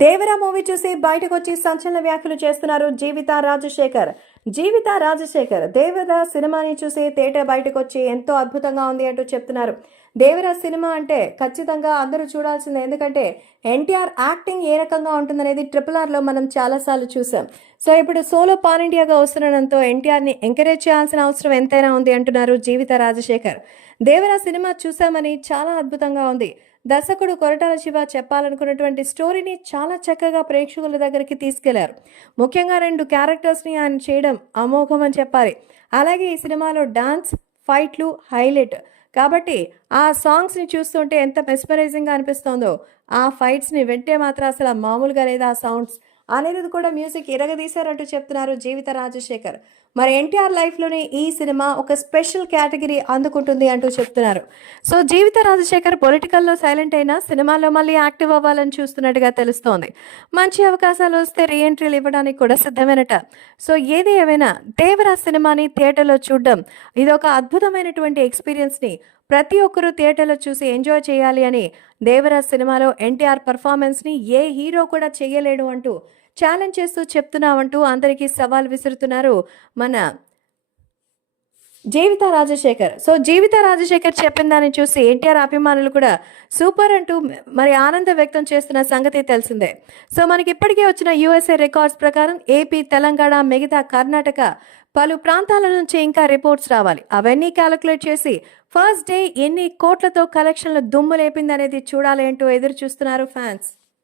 Devara movie చూసి బయటకు వచ్చి సంచలన వ్యాఖ్యలు చేస్తున్నారు జీవిత రాజశేఖర్. జీవిత రాజశేఖర్ దేవరా సినిమాని చూసి థియేటర్ బయటకు వచ్చి ఎంతో అద్భుతంగా ఉంది అంటూ చెప్తున్నారు. దేవరా సినిమా అంటే ఖచ్చితంగా అందరూ చూడాల్సిందే ఎందుకంటే ఎన్టీఆర్ యాక్టింగ్ ఏ రకంగా ఉంటుందనేది ట్రిపుల్ ఆర్లో మనం చాలాసార్లు చూసాం. సో ఇప్పుడు సోలో పాన్ ఇండియాగా వస్తుండడంతో ఎన్టీఆర్ని ఎంకరేజ్ చేయాల్సిన అవసరం ఎంతైనా ఉంది అంటున్నారు జీవిత రాజశేఖర్. దేవరా సినిమా చూసామని చాలా అద్భుతంగా ఉంది. దర్శకుడు కొరటాల శివ చెప్పాలనుకున్నటువంటి స్టోరీని చాలా చక్కగా ప్రేక్షకుల దగ్గరికి తీసుకెళ్ళారు. ముఖ్యంగా రెండు క్యారెక్టర్స్ని ఆయన చేయడం అమోఘం అని చెప్పాలి. అలాగే ఈ సినిమాలో డాన్స్ ఫైట్లు హైలైట్. కాబట్టి ఆ సాంగ్స్ని చూస్తుంటే ఎంత మెస్మరైజింగ్గా అనిపిస్తోందో ఆ ఫైట్స్ని వింటే మాత్రం అసలు మామూలుగా లేదా ఆ సౌండ్స్ అనేది కూడా మ్యూజిక్ ఇరగదీశారంటూ చెప్తున్నారు జీవిత రాజశేఖర్. మరి ఎన్టీఆర్ లైఫ్లోనే ఈ సినిమా ఒక స్పెషల్ కేటగిరీ అందుకుంటుంది అంటూ చెప్తున్నారు. సో జీవిత రాజశేఖర్ పొలిటికల్లో సైలెంట్ అయినా సినిమాలో మళ్ళీ యాక్టివ్ అవ్వాలని చూస్తున్నట్టుగా తెలుస్తోంది. మంచి అవకాశాలు వస్తే రీఎంట్రీలు ఇవ్వడానికి కూడా సిద్ధమేనట. సో ఏది ఏమైనా దేవరా సినిమాని థియేటర్లో చూడడం ఇది ఒక అద్భుతమైనటువంటి ఎక్స్పీరియన్స్ని ప్రతి ఒక్కరూ థియేటర్లో చూసి ఎంజాయ్ చేయాలి అని దేవరాజ్ సినిమాలో ఎన్టీఆర్ పర్ఫార్మెన్స్ని ఏ హీరో కూడా చేయలేడు అంటూ ఛాలెంజ్ చేస్తూ చెప్తున్నామంటూ అందరికీ సవాల్ విసురుతున్నారు మన జీవిత రాజశేఖర్. సో జీవిత రాజశేఖర్ చెప్పిన దాన్ని చూసి ఎన్టీఆర్ అభిమానులు కూడా సూపర్ అంటూ మరి ఆనందం వ్యక్తం చేస్తున్న సంగతి తెలిసిందే. సో మనకి ఇప్పటికే వచ్చిన యుఎస్ఏ రికార్డ్స్ ప్రకారం ఏపీ తెలంగాణ మిగతా కర్ణాటక పలు ప్రాంతాల నుంచి ఇంకా రిపోర్ట్స్ రావాలి. అవన్నీ క్యాలిక్యులేట్ చేసి ఫస్ట్ డే ఎన్ని కోట్లతో కలెక్షన్లు దుమ్ము లేపిందనేది చూడాలి అంటూ ఎదురు చూస్తున్నారు ఫ్యాన్స్.